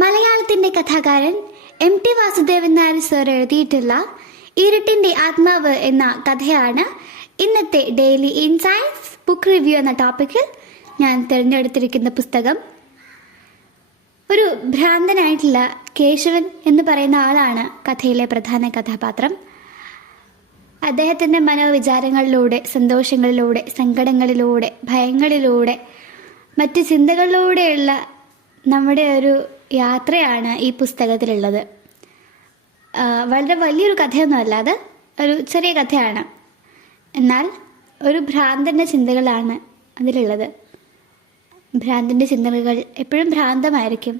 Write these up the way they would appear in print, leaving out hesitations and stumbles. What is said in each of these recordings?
മലയാളത്തിന്റെ കഥാകാരൻ എം.ടി. വാസുദേവൻ നായർ സർ എഴുതിയിട്ടുള്ള ഇരുട്ടിന്റെ ആത്മാവ് എന്ന കഥയാണ് ഇന്നത്തെ ഡെയിലി ഇൻസൈറ്റ്സ് ബുക്ക് റിവ്യൂ എന്ന ടോപ്പിക്കിൽ ഞാൻ തിരഞ്ഞെടുത്തിരിക്കുന്ന പുസ്തകം. ഒരു ഭ്രാന്തനായിട്ടുള്ള കേശവൻ എന്ന് പറയുന്ന ആളാണ് കഥയിലെ പ്രധാന കഥാപാത്രം. അദ്ദേഹത്തിൻ്റെ മനോവിചാരങ്ങളിലൂടെ, സന്തോഷങ്ങളിലൂടെ, സങ്കടങ്ങളിലൂടെ, ഭയങ്ങളിലൂടെ, മറ്റ് ചിന്തകളിലൂടെയുള്ള നമ്മുടെ ഒരു യാത്രയാണ് ഈ പുസ്തകത്തിലുള്ളത്. വളരെ വലിയൊരു കഥയൊന്നും അല്ലാതെ ഒരു ചെറിയ കഥയാണ്. എന്നാൽ ഒരു ഭ്രാന്തൻ്റെ ചിന്തകളാണ് അതിലുള്ളത്. ഭ്രാന്തൻ്റെ ചിന്തകൾ എപ്പോഴും ഭ്രാന്തമായിരിക്കും.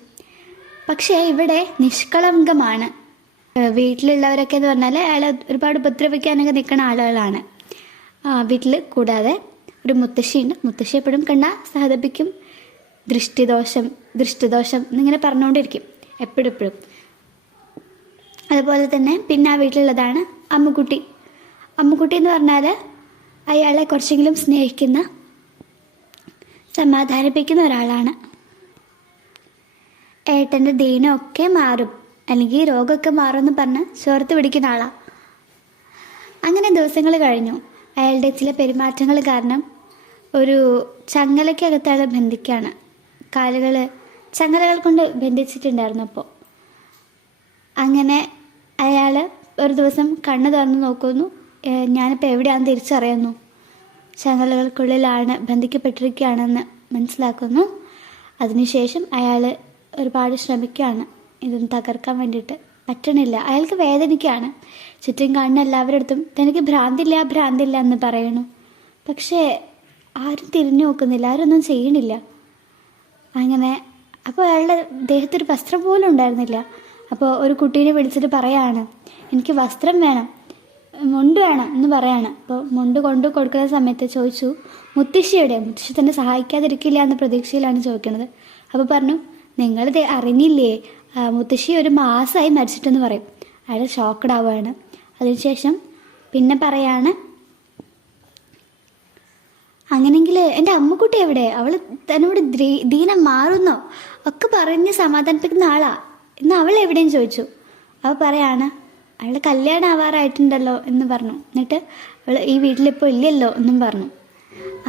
പക്ഷേ ഇവിടെ നിഷ്കളങ്കമാണ്. വീട്ടിലുള്ളവരൊക്കെ എന്ന് പറഞ്ഞാൽ അയാളെ ഒരുപാട് ഉപദ്രവിക്കാനൊക്കെ നിൽക്കുന്ന ആളുകളാണ് വീട്ടിൽ. കൂടാതെ ഒരു മുത്തശ്ശിയുണ്ട്. മുത്തശ്ശി എപ്പോഴും കണ്ടാൽ സഹതപിക്കും. ദൃഷ്ടിദോഷം എന്നിങ്ങനെ പറഞ്ഞുകൊണ്ടിരിക്കും എപ്പോഴും. അതുപോലെ തന്നെ പിന്നെ ആ വീട്ടിലുള്ളതാണ് അമ്മുക്കുട്ടി. അമ്മുക്കുട്ടി എന്ന് പറഞ്ഞാൽ അയാളെ കുറച്ചെങ്കിലും സ്നേഹിക്കുന്ന, സമാധാനിപ്പിക്കുന്ന ഒരാളാണ്. ഏട്ടൻ്റെ ദീനമൊക്കെ മാറും, അല്ലെങ്കിൽ രോഗമൊക്കെ മാറുമെന്ന് പറഞ്ഞ് ചോർത്ത് പിടിക്കുന്ന ആളാണ്. അങ്ങനെ ദിവസങ്ങൾ കഴിഞ്ഞു. അയാളുടെ ചില പെരുമാറ്റങ്ങൾ കാരണം ഒരു ചങ്ങലയ്ക്കകത്ത് അയാൾ ബന്ധിക്കുകയാണ്. ചങ്ങലകൾ കൊണ്ട് ബന്ധിച്ചിട്ടുണ്ടായിരുന്നു. അപ്പോൾ അങ്ങനെ അയാൾ ഒരു ദിവസം കണ്ണ് തുറന്ന് നോക്കുന്നു. ഞാനിപ്പോൾ എവിടെയാണെന്ന് തിരിച്ചറിയുന്നു. ചങ്ങലകൾക്കുള്ളിലാണ് ബന്ധിക്കപ്പെട്ടിരിക്കുകയാണെന്ന് മനസ്സിലാക്കുന്നു. അതിനുശേഷം അയാൾ ഒരുപാട് ശ്രമിക്കുകയാണ് ഇതൊന്ന് തകർക്കാൻ വേണ്ടിയിട്ട്. പറ്റണില്ല. അയാൾക്ക് വേദനിക്കുകയാണ്. ചുറ്റും കാണുന്ന എല്ലാവരുടെ അടുത്തും തനിക്ക് ഭ്രാന്തില്ല എന്ന് പറയണു. പക്ഷേ ആരും തിരിഞ്ഞു നോക്കുന്നില്ല, ആരും ഒന്നും ചെയ്യണില്ല. അങ്ങനെ അപ്പോൾ അയാളുടെ ദേഹത്തൊരു വസ്ത്രം പോലും ഉണ്ടായിരുന്നില്ല. അപ്പോൾ ഒരു കുട്ടീനെ വിളിച്ചിട്ട് പറയാണ്, എനിക്ക് വസ്ത്രം വേണം, മുണ്ട് വേണം എന്ന് പറയാണ്. അപ്പോൾ മുണ്ട് കൊണ്ട് കൊടുക്കുന്ന സമയത്ത് ചോദിച്ചു, മുത്തശ്ശിയുടെ മുത്തശ്ശി തന്നെ സഹായിക്കാതിരിക്കില്ല എന്ന പ്രതീക്ഷയിലാണ് ചോദിക്കുന്നത്. അപ്പോൾ പറഞ്ഞു, നിങ്ങൾ അറിഞ്ഞില്ലേ, മുത്തശ്ശി ഒരു മാസമായി മരിച്ചിട്ടെന്ന് പറയും. അയാൾ ഷോക്കഡ് ആവുകയാണ്. അതിനുശേഷം പിന്നെ പറയാണ്, അങ്ങനെങ്കിൽ എൻ്റെ അമ്മുക്കുട്ടി എവിടെ? അവൾ തന്നോട് ദീനം മാറുന്നോ ഒക്കെ പറഞ്ഞ് സമാധാനിപ്പിക്കുന്ന ആളാ. ഇന്ന് അവൾ എവിടെയും ചോദിച്ചു. അവൾ പറയാണ്, അയാളുടെ കല്യാണം ആവാറായിട്ടുണ്ടല്ലോ എന്ന് പറഞ്ഞു. എന്നിട്ട് അവൾ ഈ വീട്ടിലിപ്പോൾ ഇല്ലല്ലോ എന്നും പറഞ്ഞു.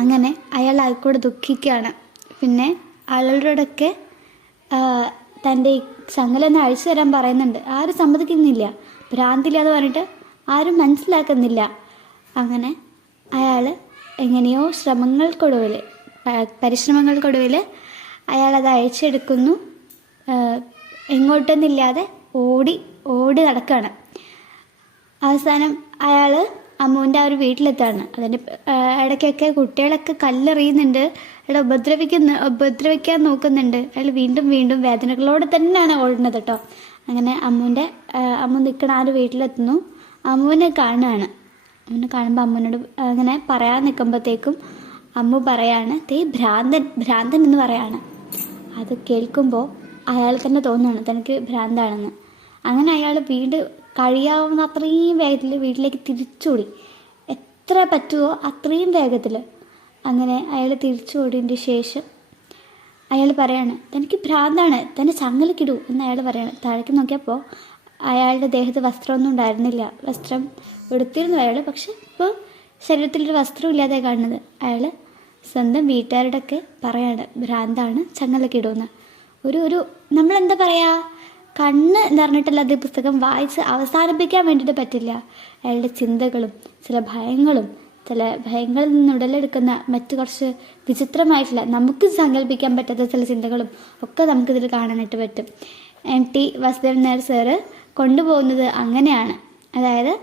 അങ്ങനെ അയാൾ ആൾക്കൂടെ ദുഃഖിക്കുകയാണ്. പിന്നെ ആളുകളോടൊക്കെ തൻ്റെ ഈ ചങ്ങലൊന്ന് അഴിച്ചു തരാൻ പറയുന്നുണ്ട്. ആരും സമ്മതിക്കുന്നില്ല. ഭ്രാന്തില്ലാന്ന് പറഞ്ഞിട്ട് ആരും മനസ്സിലാക്കുന്നില്ല. അങ്ങനെ അയാൾ എങ്ങനെയോ പരിശ്രമങ്ങൾക്കൊടുവിൽ അയാളത് അയച്ചെടുക്കുന്നു. എങ്ങോട്ടൊന്നില്ലാതെ ഓടി നടക്കുകയാണ്. അവസാനം അയാൾ അമ്മുവിൻ്റെ ആ ഒരു വീട്ടിലെത്താണ്. അതിൻ്റെ ഇടയ്ക്കൊക്കെ കുട്ടികളൊക്കെ കല്ലെറിയുന്നുണ്ട്. അയാളെ ഉപദ്രവിക്കാൻ നോക്കുന്നുണ്ട്. അയാൾ വീണ്ടും വേദനകളോടെ തന്നെയാണ് ഓടുന്നത് കേട്ടോ. അങ്ങനെ അമ്മു നിൽക്കണ ആ ഒരു വീട്ടിലെത്തുന്നു. അമ്മുവിനെ കാണുകയാണ്. അമ്മുവിനെ കാണുമ്പോൾ അമ്മുവിനോട് അങ്ങനെ പറയാൻ നിൽക്കുമ്പോഴത്തേക്കും അമ്മു പറയാണ്, ഭ്രാന്തൻ എന്ന് പറയാണ്. അത് കേൾക്കുമ്പോൾ അയാൾ തന്നെ തോന്നുകയാണ് തനിക്ക് ഭ്രാന്താണെന്ന്. അങ്ങനെ അയാൾ കഴിയാവുന്ന അത്രയും വേഗത്തിൽ വീട്ടിലേക്ക് തിരിച്ചോടി. എത്ര പറ്റുമോ അത്രയും വേഗത്തിൽ. അങ്ങനെ അയാൾ തിരിച്ചോടിയതിൻ്റെ ശേഷം അയാൾ പറയാണ്, തനിക്ക് ഭ്രാന്താണ്, തന്നെ ചങ്ങലക്കിടൂ എന്ന് അയാൾ പറയാണ്. താഴേക്ക് നോക്കിയപ്പോൾ അയാളുടെ ദേഹത്ത് വസ്ത്രമൊന്നും ഉണ്ടായിരുന്നില്ല. വസ്ത്രം എടുത്തിരുന്നു അയാൾ, പക്ഷെ ഇപ്പോൾ ശരീരത്തിലൊരു വസ്ത്രം ഇല്ലാതെ കാണുന്നത്. അയാൾ സ്വന്തം വീട്ടുകാരോടൊക്കെ പറയാണ് ഭ്രാന്താണ്, ചങ്ങലക്കിടുമെന്ന്. ഒരു നമ്മളെന്താ പറയുക, കണ്ണ് നിറഞ്ഞിട്ടല്ലാതെ ഈ പുസ്തകം വായിച്ച് അവസാനിപ്പിക്കാൻ വേണ്ടിയിട്ട് പറ്റില്ല. അയാളുടെ ചിന്തകളും ചില ഭയങ്ങളിൽ നിന്ന് ഉടലെടുക്കുന്ന മറ്റു കുറച്ച് വിചിത്രമായിട്ടുള്ള, നമുക്ക് സങ്കല്പിക്കാൻ പറ്റാത്ത ചില ചിന്തകളും ഒക്കെ നമുക്കിതിൽ കാണാനായിട്ട് പറ്റും. എം.ടി. വാസുദേവൻ നായർ സാറ് കൊണ്ടുപോകുന്നത് അങ്ങനെയാണ്. അതായത്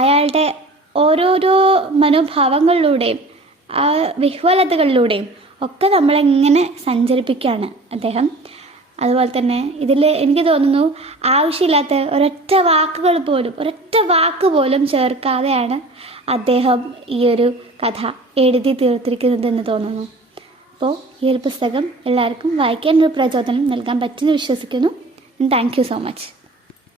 അയാളുടെ ഓരോരോ മനോഭാവങ്ങളിലൂടെയും ആ വിഹ്വലതകളിലൂടെയും ഒക്കെ നമ്മളെങ്ങനെ സഞ്ചരിപ്പിക്കുകയാണ് അദ്ദേഹം. അതുപോലെ തന്നെ ഇതിൽ എനിക്ക് തോന്നുന്നു ആവശ്യമില്ലാത്ത ഒരൊറ്റ വാക്ക് പോലും ചേർക്കാതെയാണ് അദ്ദേഹം ഈ ഒരു കഥ എഴുതി തീർത്തിരിക്കുന്നതെന്ന് തോന്നുന്നു. അപ്പോൾ ഈ ഒരു പുസ്തകം എല്ലാവർക്കും വായിക്കാനൊരു പ്രചോദനം നൽകാൻ പറ്റുമെന്ന് വിശ്വസിക്കുന്നു. Thank you so much.